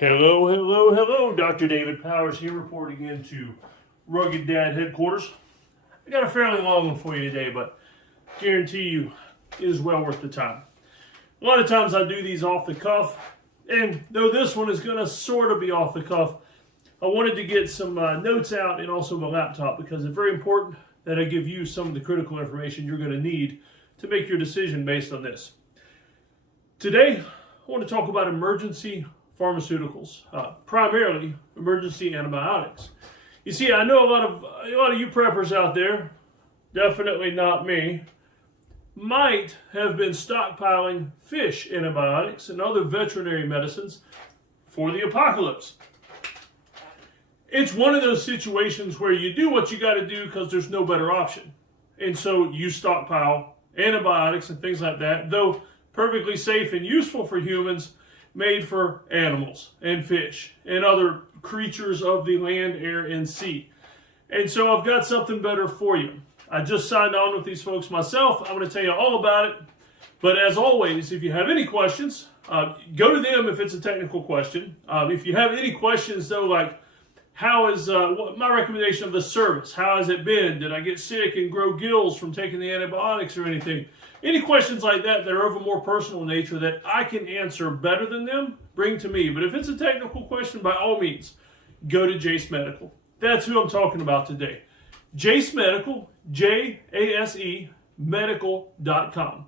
Hello, hello, hello. Dr. David Powers here reporting into Rugged Dad Headquarters. I got a fairly long one for you today, but guarantee you it is well worth the time. A lot of times I do these off the cuff, and though this one is going to sort of be off the cuff, I wanted to get some notes out and also my laptop because it's very important that I give you some of the critical information you're going to need to make your decision based on this. Today, I want to talk about emergency pharmaceuticals, primarily emergency antibiotics. You see, I know a lot of you preppers out there, definitely not me, might have been stockpiling fish antibiotics and other veterinary medicines for the apocalypse. It's one of those situations where you do what you got to do because there's no better option. And so you stockpile antibiotics and things like that, though perfectly safe and useful for humans, made for animals and fish and other creatures of the land, air, and sea. And so I've got something better for you. I just signed on with these folks myself. I'm going to tell you all about it. But as always, if you have any questions, go to them if it's a technical question. If you have any questions, though, like how is my recommendation of the service? How has it been? Did I get sick and grow gills from taking the antibiotics or anything? Any questions like that that are of a more personal nature that I can answer better than them, bring to me. But if it's a technical question, by all means, go to Jase Medical. That's who I'm talking about today. Jase Medical, Jase medical.com.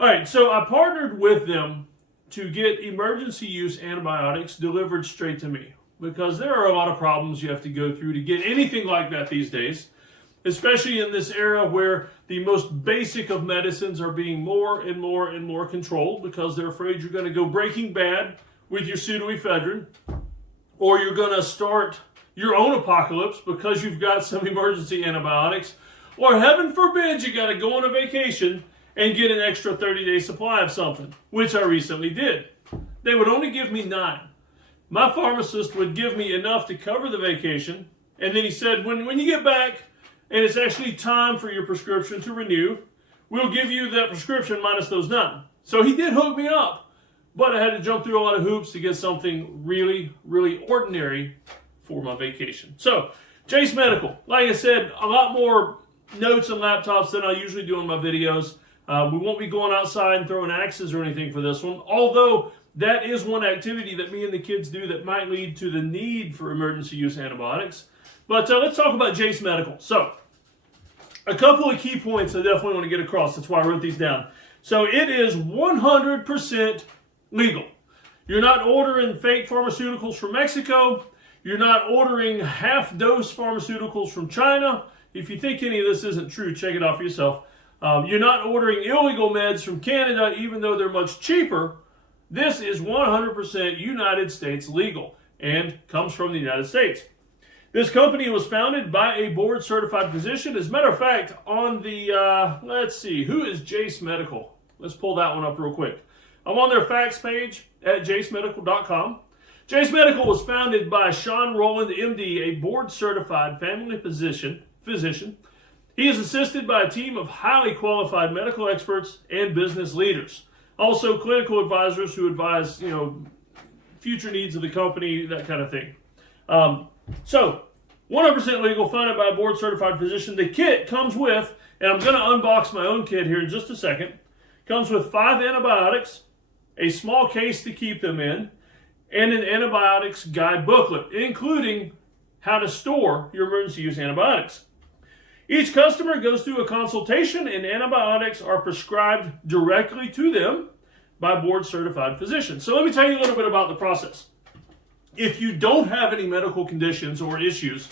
All right, so I partnered with them to get emergency use antibiotics delivered straight to me because there are a lot of problems you have to go through to get anything like that these days, especially in this era where the most basic of medicines are being more and more and more controlled because they're afraid you're going to go Breaking Bad with your pseudoephedrine, or you're going to start your own apocalypse because you've got some emergency antibiotics, or heaven forbid you got to go on a vacation and get an extra 30-day supply of something, which I recently did. They would only give me 9. My pharmacist would give me enough to cover the vacation, and then he said, when you get back, and it's actually time for your prescription to renew, we'll give you that prescription minus those 9. So he did hook me up, but I had to jump through a lot of hoops to get something really, really ordinary for my vacation. So, Jase Medical, like I said, a lot more notes and laptops than I usually do in my videos. We won't be going outside and throwing axes or anything for this one, although that is one activity that me and the kids do that might lead to the need for emergency use antibiotics. But let's talk about Jase Medical. So, a couple of key points I definitely want to get across. That's why I wrote these down. So, it is 100% legal. You're not ordering fake pharmaceuticals from Mexico. You're not ordering half-dose pharmaceuticals from China. If you think any of this isn't true, check it out for yourself. You're not ordering illegal meds from Canada, even though they're much cheaper. This is 100% United States legal and comes from the United States. This company was founded by a board-certified physician. As a matter of fact, on the, let's see, who is Jase Medical? Let's pull that one up real quick. I'm on their facts page at jasemedical.com. Jase Medical was founded by Sean Rowland, MD, a board-certified family physician. He is assisted by a team of highly qualified medical experts and business leaders. Also, clinical advisors who advise, future needs of the company, that kind of thing. So, 100% legal, founded by a board-certified physician. The kit comes with, and I'm going to unbox my own kit here in just a second, comes with 5 antibiotics, a small case to keep them in, and an antibiotics guide booklet, including how to store your emergency use antibiotics. Each customer goes through a consultation, and antibiotics are prescribed directly to them by board-certified physicians. So let me tell you a little bit about the process. If you don't have any medical conditions or issues,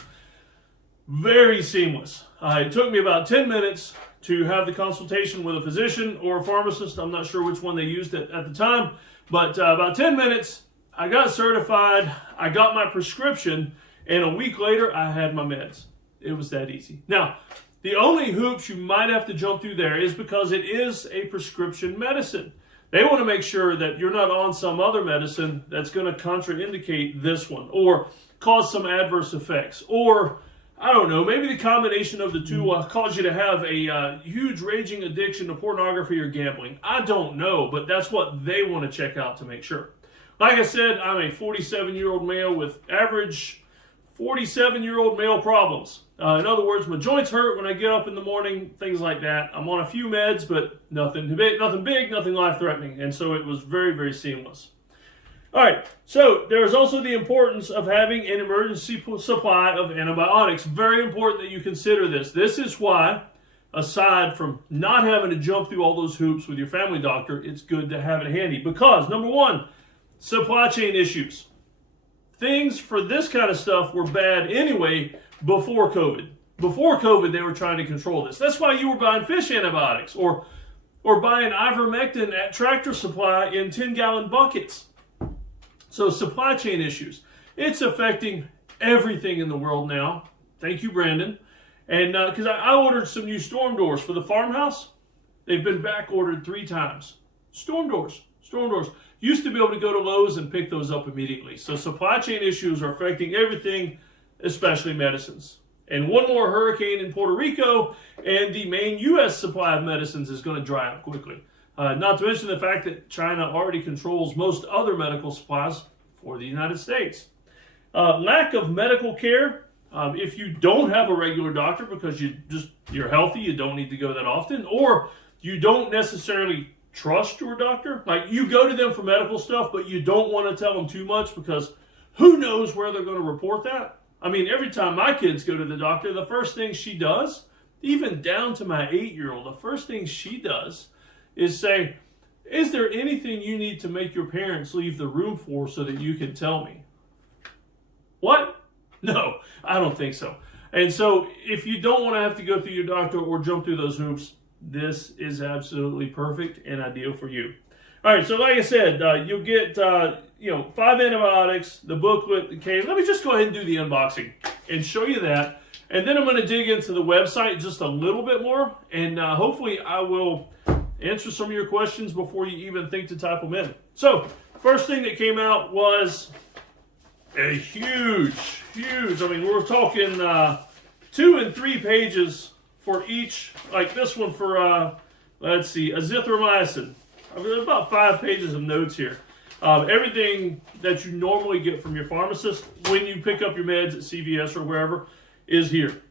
very seamless. It took me about 10 minutes to have the consultation with a physician or a pharmacist. I'm not sure which one they used at the time, but about 10 minutes, I got certified, I got my prescription, and a week later, I had my meds. It was that easy. Now, the only hoops you might have to jump through there is because it is a prescription medicine. They want to make sure that you're not on some other medicine that's going to contraindicate this one or cause some adverse effects. Or, I don't know, maybe the combination of the two will cause you to have a huge raging addiction to pornography or gambling. I don't know, but that's what they want to check out to make sure. Like I said, I'm a 47-year-old male with average 47-year-old male problems. In other words, my joints hurt when I get up in the morning, things like that. I'm on a few meds, but nothing big, nothing life-threatening. And so it was very, very seamless. All right, so there's also the importance of having an emergency supply of antibiotics. Very important that you consider this. This is why, aside from not having to jump through all those hoops with your family doctor, it's good to have it handy. Because, number one, supply chain issues. Things for this kind of stuff were bad anyway before COVID. Before COVID, they were trying to control this. That's why you were buying fish antibiotics or buying ivermectin at Tractor Supply in 10-gallon buckets. So supply chain issues. It's affecting everything in the world now. Thank you, Brandon. And because I ordered some new storm doors for the farmhouse. They've been back ordered 3 times. Storm doors. Used to be able to go to Lowe's and pick those up immediately. So supply chain issues are affecting everything, especially medicines. And one more hurricane in Puerto Rico, and the main U.S. supply of medicines is going to dry up quickly. Not to mention the fact that China already controls most other medical supplies for the United States. Lack of medical care. If you don't have a regular doctor because you're healthy, you don't need to go that often, or you don't necessarily trust your doctor. Like, you go to them for medical stuff, but you don't want to tell them too much because who knows where they're going to report that. I mean, every time my kids go to the doctor, the first thing she does, even down to my 8-year-old, the first thing she does is say, is there anything you need to make your parents leave the room for so that you can tell me? What? No, I don't think so. And so if you don't want to have to go through your doctor or jump through those hoops, this is absolutely perfect and ideal for you. All right, so like I said, you'll get 5 antibiotics, the booklet, the case. Let me just go ahead and do the unboxing and show you that. And then I'm going to dig into the website just a little bit more, and hopefully I will answer some of your questions before you even think to type them in. So, first thing that came out was a huge, I mean, we're talking 2 and 3 pages for each, like this one for, let's see, azithromycin. I've got about 5 pages of notes here. Everything that you normally get from your pharmacist when you pick up your meds at CVS or wherever is here.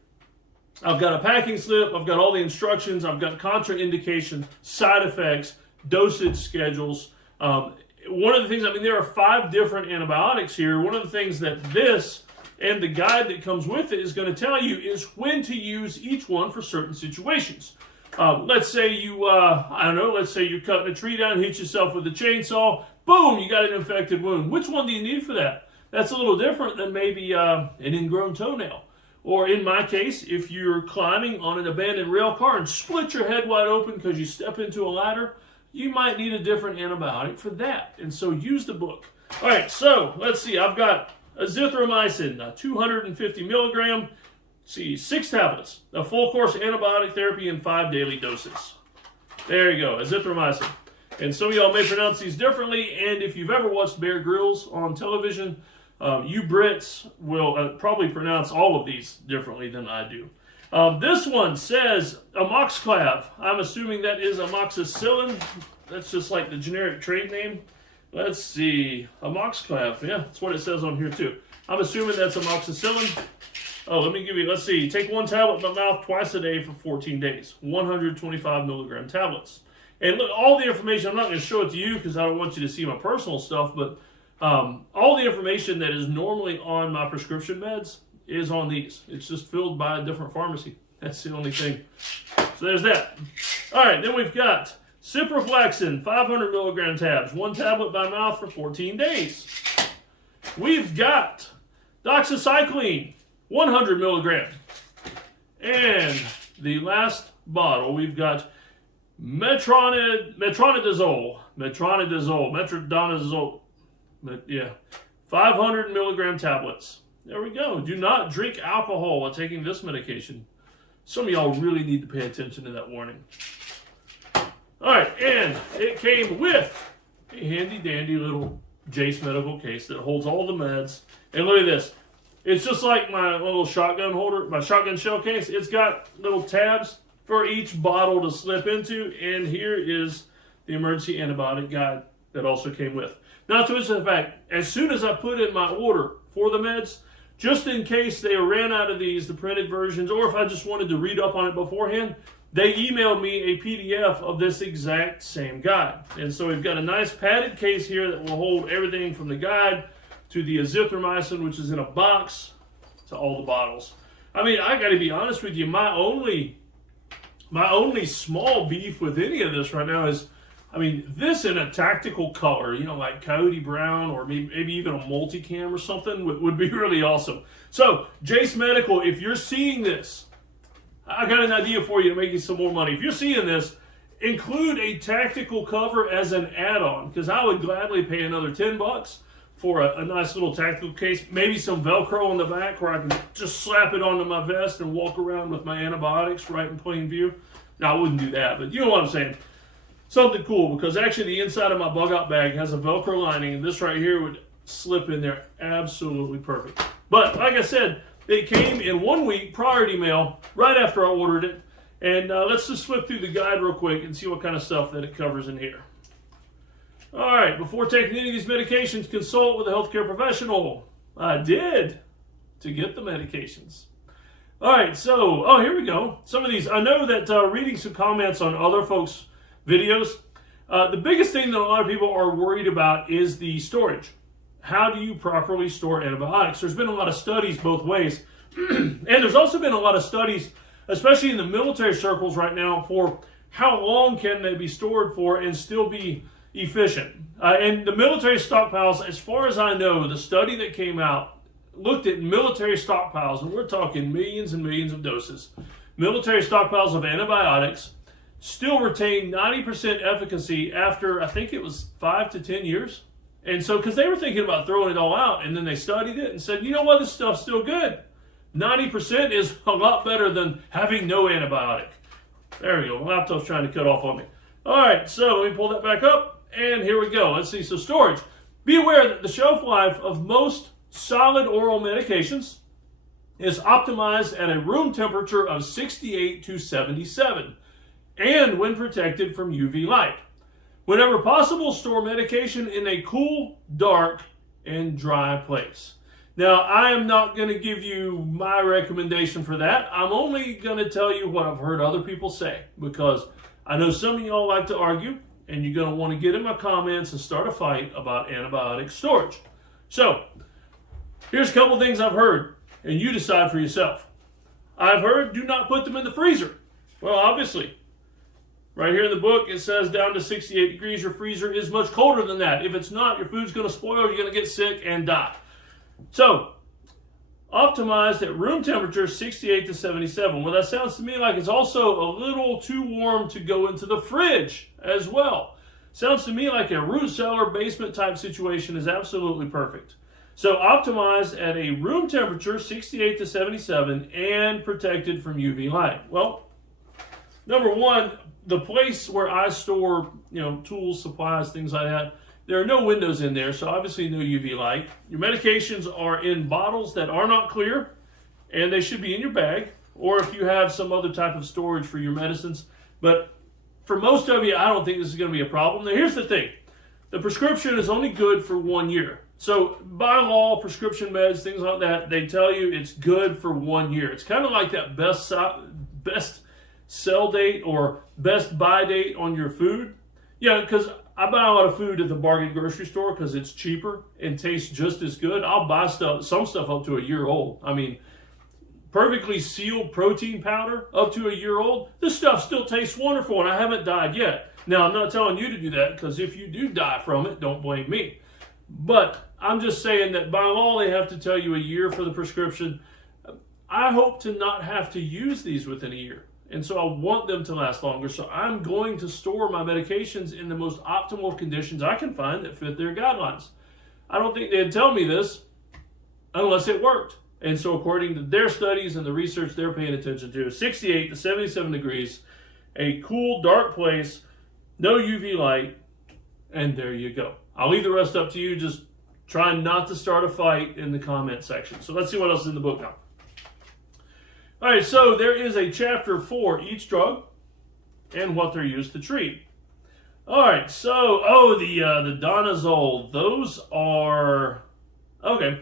I've got a packing slip, I've got all the instructions, I've got contraindications, side effects, dosage schedules. One of the things, I mean, there are 5 different antibiotics here. One of the things that this and the guide that comes with it is going to tell you is when to use each one for certain situations. Let's say let's say you're cutting a tree down, hit yourself with a chainsaw, boom, you got an infected wound. Which one do you need for that? That's a little different than maybe an ingrown toenail. Or in my case, if you're climbing on an abandoned rail car and split your head wide open because you step into a ladder, you might need a different antibiotic for that. And so use the book. All right, so let's see. I've got azithromycin, 250 milligram, 6 tablets, a full course antibiotic therapy in 5 daily doses. There you go, azithromycin. And some of y'all may pronounce these differently, and if you've ever watched Bear Grylls on television, you Brits will probably pronounce all of these differently than I do. This one says amoxiclav. I'm assuming that is amoxicillin. That's just like the generic trade name. Let's see. Amoxiclav. Yeah, that's what it says on here too. I'm assuming that's amoxicillin. Oh, let's see. Take 1 tablet in the mouth twice a day for 14 days. 125 milligram tablets. And look, all the information, I'm not going to show it to you because I don't want you to see my personal stuff, but all the information that is normally on my prescription meds is on these. It's just filled by a different pharmacy. That's the only thing. So there's that. All right, then we've got ciprofloxacin, 500 milligram tabs, 1 tablet by mouth for 14 days. We've got doxycycline, 100 milligram. And the last bottle, we've got metronidazole, 500 milligram tablets. There we go. Do not drink alcohol while taking this medication. Some of y'all really need to pay attention to that warning. All right, and it came with a handy-dandy little Jase medical case that holds all the meds. And look at this. It's just like my little shotgun holder, my shotgun shell case. It's got little tabs for each bottle to slip into, and here is the emergency antibiotic guide that also came with. Not to mention the fact, as soon as I put in my order for the meds, just in case they ran out of these, the printed versions, or if I just wanted to read up on it beforehand, they emailed me a PDF of this exact same guide. And so we've got a nice padded case here that will hold everything from the guide to the azithromycin, which is in a box, to all the bottles. I mean, I got to be honest with you, my only small beef with any of this right now is, I mean, this in a tactical color, you know, like coyote brown or maybe even a multicam or something would be really awesome. So, Jase Medical, if you're seeing this, I got an idea for you to make you some more money. If you're seeing this, include a tactical cover as an add-on, because I would gladly pay another $10 for a nice little tactical case. Maybe some Velcro on the back where I can just slap it onto my vest and walk around with my antibiotics right in plain view. Now, I wouldn't do that, but you know what I'm saying. Something cool, because actually the inside of my bug out bag has a Velcro lining, and this right here would slip in there absolutely perfect. But like I said, it came in 1 week, priority mail, right after I ordered it. And let's just flip through the guide real quick and see what kind of stuff that it covers in here. All right, before taking any of these medications, consult with a healthcare professional. I did, to get the medications. All right, so, here we go. Some of these, I know that reading some comments on other folks' videos, the biggest thing that a lot of people are worried about is the storage. How do you properly store antibiotics? There's been a lot of studies both ways. And there's also been a lot of studies, especially in the military circles right now, for how long can they be stored for and still be efficient. And the military stockpiles, as far as I know, the study that came out looked at military stockpiles, and we're talking millions and millions of doses. Military stockpiles of antibiotics still retain 90% efficacy after, I think it was 5 to 10 years. And so, because they were thinking about throwing it all out, and then they studied it and said, you know what, this stuff's still good. 90% is a lot better than having no antibiotic. There we go. My laptop's trying to cut off on me. All right, so let me pull that back up, and here we go. Let's see. So storage. Be aware that the shelf life of most solid oral medications is optimized at a room temperature of 68 to 77. And when protected from UV light. Whenever possible, store medication in a cool, dark, and dry place. Now, I am not going to give you my recommendation for that. I'm only going to tell you what I've heard other people say, because I know some of y'all like to argue, and you're going to want to get in my comments and start a fight about antibiotic storage. So, here's a couple things I've heard, and you decide for yourself. I've heard do not put them in the freezer. Well, obviously, right here in the book, it says down to 68 degrees, your freezer is much colder than that. If it's not, your food's going to spoil, you're going to get sick and die. So, optimized at room temperature 68 to 77. Well, that sounds to me like it's also a little too warm to go into the fridge as well. Sounds to me like a root cellar basement type situation is absolutely perfect. So, optimized at a room temperature 68 to 77 and protected from UV light. Well, number one, the place where I store, tools, supplies, things like that, there are no windows in there, so obviously no UV light. Your medications are in bottles that are not clear, and they should be in your bag, or if you have some other type of storage for your medicines. But for most of you, I don't think this is going to be a problem. Now, here's the thing. The prescription is only good for 1 year. So by law, prescription meds, things like that, they tell you it's good for 1 year. It's kind of like that best sell date or best buy date on your food. Yeah, because I buy a lot of food at the bargain grocery store because it's cheaper and tastes just as good. I'll buy some stuff up to a year old. I mean, perfectly sealed protein powder up to a year old. This stuff still tastes wonderful, and I haven't died yet. Now, I'm not telling you to do that, because if you do die from it, don't blame me. But I'm just saying that by law, they have to tell you a year for the prescription. I hope to not have to use these within a year. And so I want them to last longer. So I'm going to store my medications in the most optimal conditions I can find that fit their guidelines. I don't think they'd tell me this unless it worked. And so according to their studies and the research they're paying attention to, 68 to 77 degrees, a cool, dark place, no UV light, and there you go. I'll leave the rest up to you. Just try not to start a fight in the comment section. So let's see what else is in the book now. All right, so there is a chapter for each drug and what they're used to treat. All right, so the donazole, those are okay.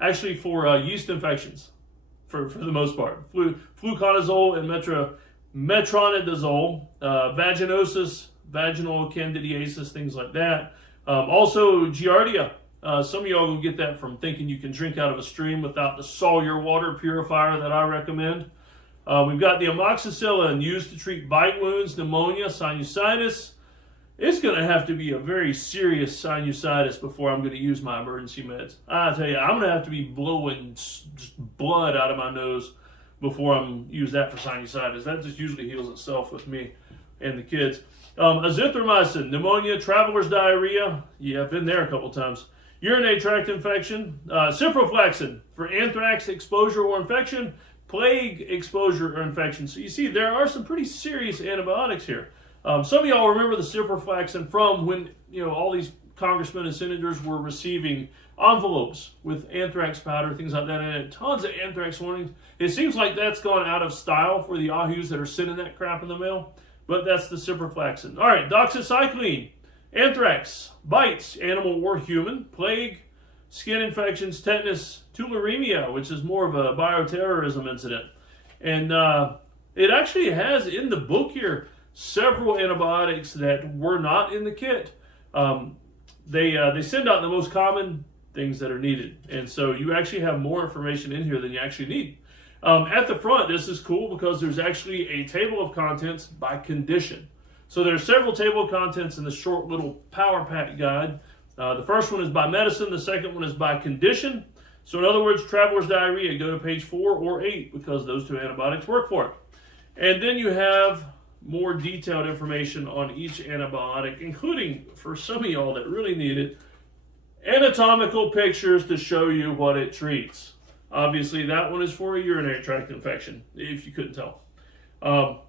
Actually, for yeast infections, for the most part, fluconazole and metronidazole, vaginosis, vaginal candidiasis, things like that. Also, giardia. Some of y'all will get that from thinking you can drink out of a stream without the Sawyer water purifier that I recommend. We've got the amoxicillin used to treat bite wounds, pneumonia, sinusitis. It's going to have to be a very serious sinusitis before I'm going to use my emergency meds. I tell you, I'm going to have to be blowing blood out of my nose before I'm use that for sinusitis. That just usually heals itself with me and the kids. Azithromycin, pneumonia, traveler's diarrhea. Yeah, I've been there a couple times. Urinary tract infection. Ciprofloxacin for anthrax exposure or infection. Plague exposure or infection. So you see, there are some pretty serious antibiotics here. Some of y'all remember the ciprofloxacin from when all these congressmen and senators were receiving envelopes with anthrax powder, things like that, and tons of anthrax warnings. It seems like that's gone out of style for the yahoos that are sending that crap in the mail, but that's the ciprofloxacin. All right, doxycycline, anthrax, bites, animal or human, plague, skin infections, tetanus, tularemia, which is more of a bioterrorism incident. And it actually has in the book here several antibiotics that were not in the kit. They send out the most common things that are needed. And so you actually have more information in here than you actually need. At the front, this is cool because there's actually a table of contents by condition. So there are several table of contents in the short little power pack guide. The first one is by medicine. The second one is by condition. So in other words, traveler's diarrhea, go to page 4 or 8 because those two antibiotics work for it. And then you have more detailed information on each antibiotic, including, for some of y'all that really need it, anatomical pictures to show you what it treats. Obviously, that one is for a urinary tract infection, if you couldn't tell.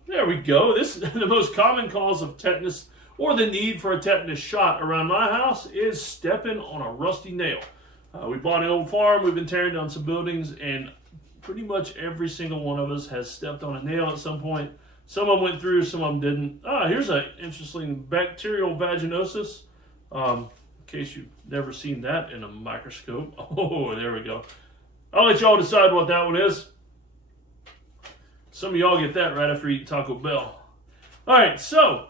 There we go. This the most common cause of tetanus or the need for a tetanus shot around my house is stepping on a rusty nail. We bought an old farm. We've been tearing down some buildings, and pretty much every single one of us has stepped on a nail at some point. Some of them went through, some of them didn't. Here's an interesting bacterial vaginosis. In case you've never seen that in a microscope. Oh, there we go. I'll let y'all decide what that one is. Some of y'all get that right after eating Taco Bell. All right, so,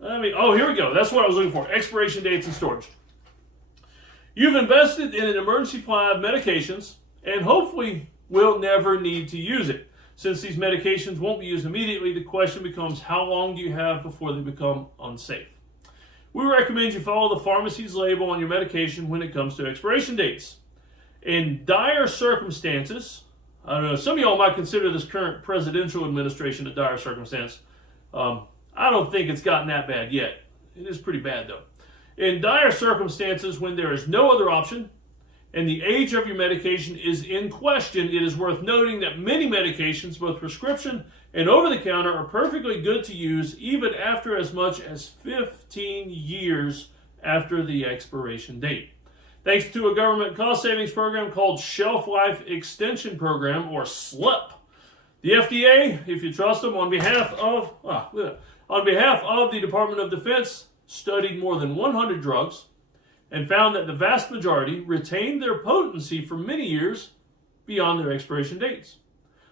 here we go. That's what I was looking for. Expiration dates and storage. You've invested in an emergency supply of medications and hopefully will never need to use it. Since these medications won't be used immediately, the question becomes, how long do you have before they become unsafe? We recommend you follow the pharmacy's label on your medication when it comes to expiration dates. In dire circumstances, I don't know, some of y'all might consider this current presidential administration a dire circumstance. I don't think it's gotten that bad yet. It is pretty bad, though. In dire circumstances, when there is no other option, and the age of your medication is in question, it is worth noting that many medications, both prescription and over-the-counter, are perfectly good to use even after as much as 15 years after the expiration date. Thanks to a government cost savings program called Shelf Life Extension Program, or SLEP. The FDA, if you trust them, on behalf of the Department of Defense, studied more than 100 drugs and found that the vast majority retained their potency for many years beyond their expiration dates.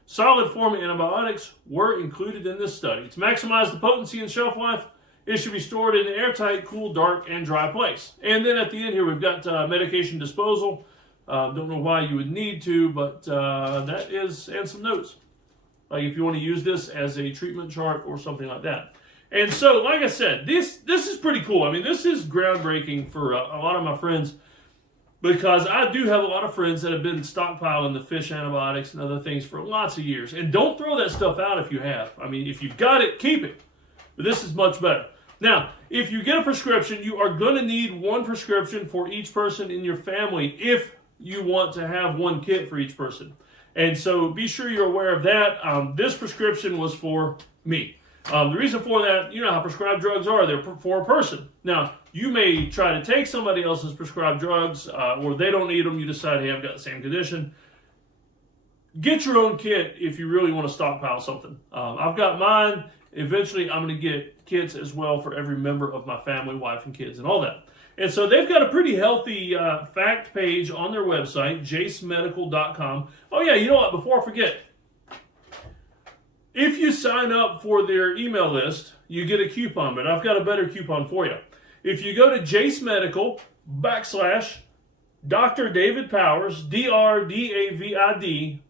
Solid form antibiotics were included in this study. To maximize the potency and shelf life, it should be stored in an airtight, cool, dark, and dry place. And then at the end here, we've got medication disposal. Don't know why you would need to, but that is, and some notes. Like if you want to use this as a treatment chart or something like that. And so, like I said, this is pretty cool. I mean, this is groundbreaking for a lot of my friends, because I do have a lot of friends that have been stockpiling the fish antibiotics and other things for lots of years. And don't throw that stuff out if you have. I mean, if you've got it, keep it. But this is much better. Now, if you get a prescription, you are going to need one prescription for each person in your family if you want to have one kit for each person. And so be sure you're aware of that. This prescription was for me. The reason for that, you know how prescribed drugs are. They're for a person. Now, you may try to take somebody else's prescribed drugs, or they don't need them. You decide, hey, I've got the same condition. get your own kit if you really want to stockpile something. I've got mine. Eventually, I'm going to get kits as well for every member of my family, wife and kids and all that. And so they've got a pretty healthy fact page on their website, jasemedical.com. Oh yeah, you know what? Before I forget, if you sign up for their email list, you get a coupon, but I've got a better coupon for you. If you go to Jase Medical / Dr. David Powers, DrDavid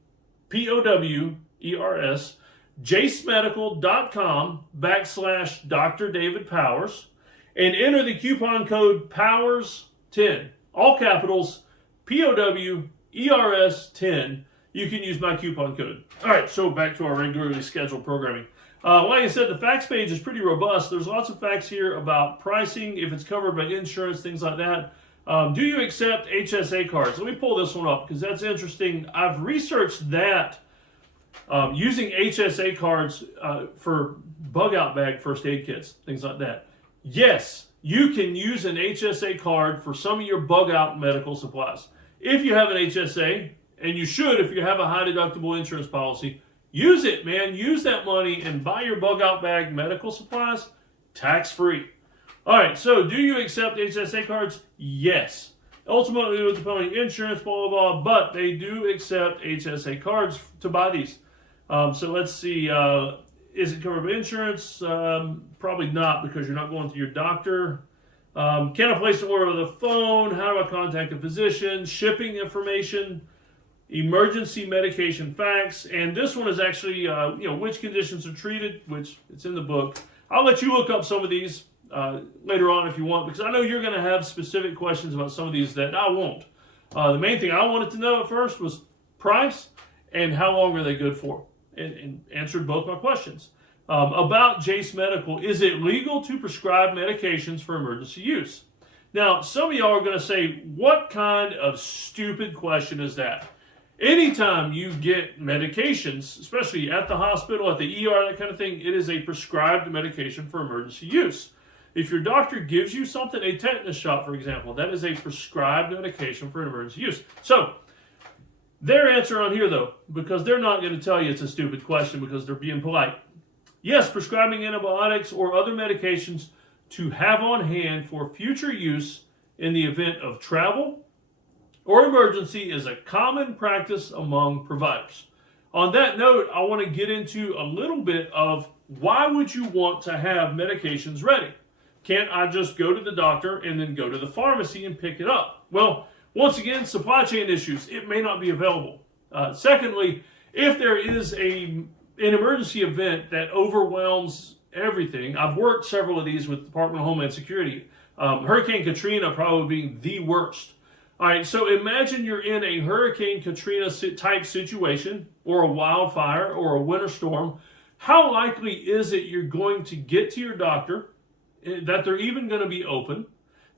Powers, jasemedical.com / Dr. David Powers, and enter the coupon code POWERS10, all capitals, POWERS10. You can use my coupon code. All right, so back to our regularly scheduled programming. Like I said, the facts page is pretty robust. There's lots of facts here about pricing, if it's covered by insurance, things like that. Do you accept HSA cards? Let me pull this one up because that's interesting. I've researched that using HSA cards for bug out bag first aid kits, things like that. Yes, you can use an HSA card for some of your bug out medical supplies. If you have an HSA, and you should if you have a high deductible insurance policy, use it, man. Use that money and buy your bug out bag medical supplies tax free. All right, so do you accept HSA cards? Yes. Ultimately, it would depend on insurance, blah, blah, blah, but they do accept HSA cards to buy these. So let's see, is it covered by insurance? Probably not, because you're not going to your doctor. Can I place an order over the phone? How do I contact a physician? Shipping information, emergency medication facts, and this one is actually, which conditions are treated, which it's in the book. I'll let you look up some of these later on if you want, because I know you're going to have specific questions about some of these that I won't. The main thing I wanted to know at first was price and how long are they good for, and answered both my questions. About Jase Medical, is it legal to prescribe medications for emergency use? Now, some of y'all are going to say, what kind of stupid question is that? Anytime you get medications, especially at the hospital, at the ER, that kind of thing, it is a prescribed medication for emergency use. If your doctor gives you something, a tetanus shot, for example, that is a prescribed medication for emergency use. So, their answer on here, though, because they're not going to tell you it's a stupid question because they're being polite. Yes, prescribing antibiotics or other medications to have on hand for future use in the event of travel or emergency is a common practice among providers. On that note, I want to get into a little bit of why would you want to have medications ready? Can't I just go to the doctor and then go to the pharmacy and pick it up? Well, once again, supply chain issues. It may not be available. Secondly, if there is an emergency event that overwhelms everything, I've worked several of these with the Department of Homeland Security. Hurricane Katrina probably being the worst. All right, so imagine you're in a Hurricane Katrina type situation, or a wildfire, or a winter storm. How likely is it you're going to get to your doctor, that they're even going to be open,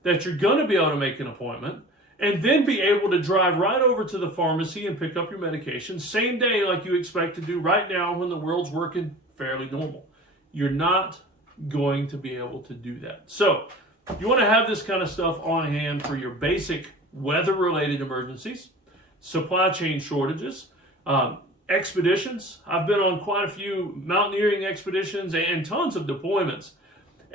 that you're going to be able to make an appointment, and then be able to drive right over to the pharmacy and pick up your medication same day like you expect to do right now when the world's working fairly normal? You're not going to be able to do that. So you want to have this kind of stuff on hand for your basic weather-related emergencies, supply chain shortages, expeditions. I've been on quite a few mountaineering expeditions and tons of deployments.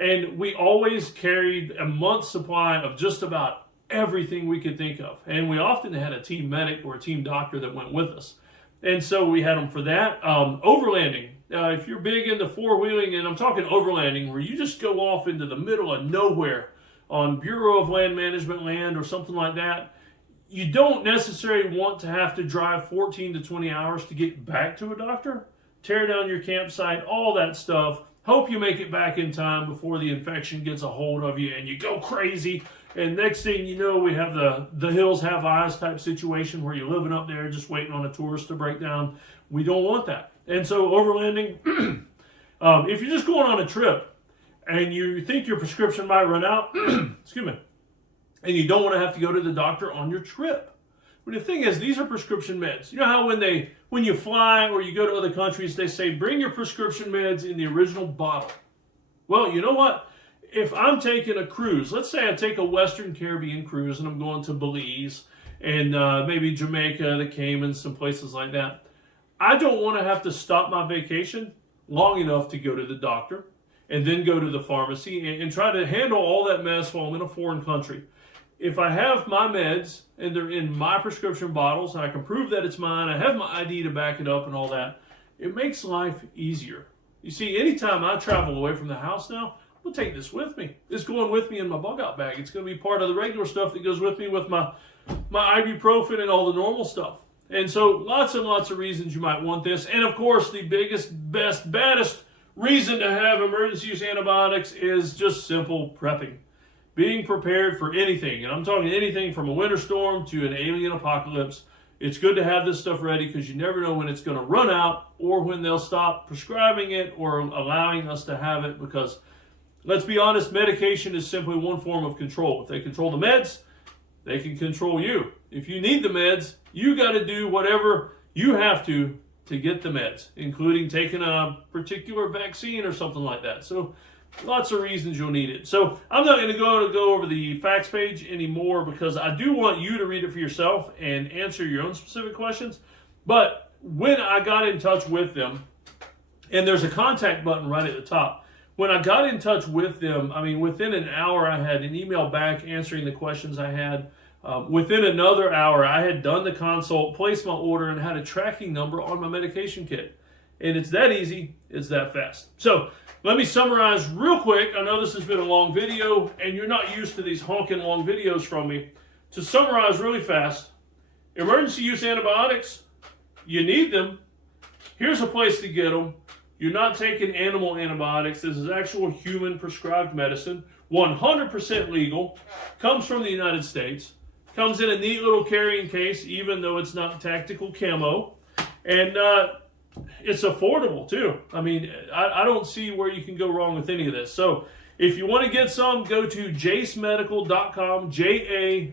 And we always carried a month's supply of just about everything we could think of. And we often had a team medic or a team doctor that went with us. And so we had them for that. Overlanding. If you're big into four-wheeling, and I'm talking overlanding, where you just go off into the middle of nowhere on Bureau of Land Management land or something like that, you don't necessarily want to have to drive 14 to 20 hours to get back to a doctor, tear down your campsite, all that stuff. Hope you make it back in time before the infection gets a hold of you and you go crazy. And next thing you know, we have the hills have eyes type situation where you're living up there just waiting on a tourist to break down. We don't want that. And so overlanding, if you're just going on a trip and you think your prescription might run out, excuse me, and you don't want to have to go to the doctor on your trip. But the thing is, these are prescription meds. You know how when you fly or you go to other countries, they say, bring your prescription meds in the original bottle. Well, you know what? If I'm taking a cruise, let's say I take a Western Caribbean cruise and I'm going to Belize and maybe Jamaica, the Caymans, some places like that. I don't want to have to stop my vacation long enough to go to the doctor and then go to the pharmacy and try to handle all that mess while I'm in a foreign country. If I have my meds and they're in my prescription bottles and I can prove that it's mine, I have my ID to back it up and all that, it makes life easier. You see, anytime I travel away from the house now, I'll take this with me. It's going with me in my bug out bag. It's going to be part of the regular stuff that goes with me with my ibuprofen and all the normal stuff. And so lots and lots of reasons you might want this. And of course, the biggest, best, baddest reason to have emergency use antibiotics is just simple prepping. Being prepared for anything. And I'm talking anything from a winter storm to an alien apocalypse. It's good to have this stuff ready because you never know when it's going to run out or when they'll stop prescribing it or allowing us to have it, because let's be honest, medication is simply one form of control. If they control the meds, they can control you. If you need the meds, you got to do whatever you have to get the meds, including taking a particular vaccine or something like that. So lots of reasons you'll need it. So I'm not going to go over the facts page anymore because I do want you to read it for yourself and answer your own specific questions. But when I got in touch with them, and there's a contact button right at the top, when I got in touch with them, I mean, within an hour, I had an email back answering the questions I had. Within another hour, I had done the consult, placed my order, and had a tracking number on my medication kit. And it's that easy, it's that fast. So let me summarize real quick. I know this has been a long video, and you're not used to these honking long videos from me. To summarize really fast, emergency use antibiotics, you need them. Here's a place to get them. You're not taking animal antibiotics. This is actual human prescribed medicine, 100% legal, comes from the United States, comes in a neat little carrying case, even though it's not tactical camo, and it's affordable too. I mean, I don't see where you can go wrong with any of this. So if you want to get some, go to jasemedical.com, Jase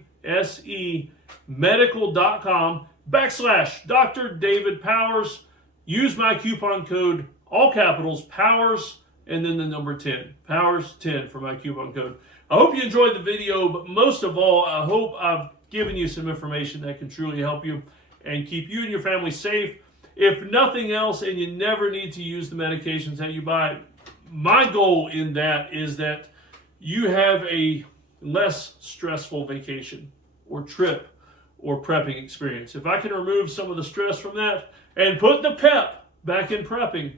medical.com / Dr. David Powers. Use my coupon code, all capitals, Powers, and then the number 10. Powers 10 for my coupon code. I hope you enjoyed the video, but most of all, I hope I've given you some information that can truly help you and keep you and your family safe. If nothing else, and you never need to use the medications that you buy, my goal in that is that you have a less stressful vacation or trip or prepping experience. If I can remove some of the stress from that and put the pep back in prepping,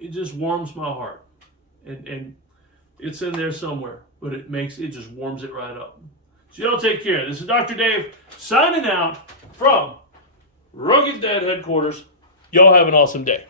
it just warms my heart. And it's in there somewhere, but it just warms it right up. So y'all take care. This is Dr. Dave signing out from Rugged Dad Headquarters. Y'all have an awesome day.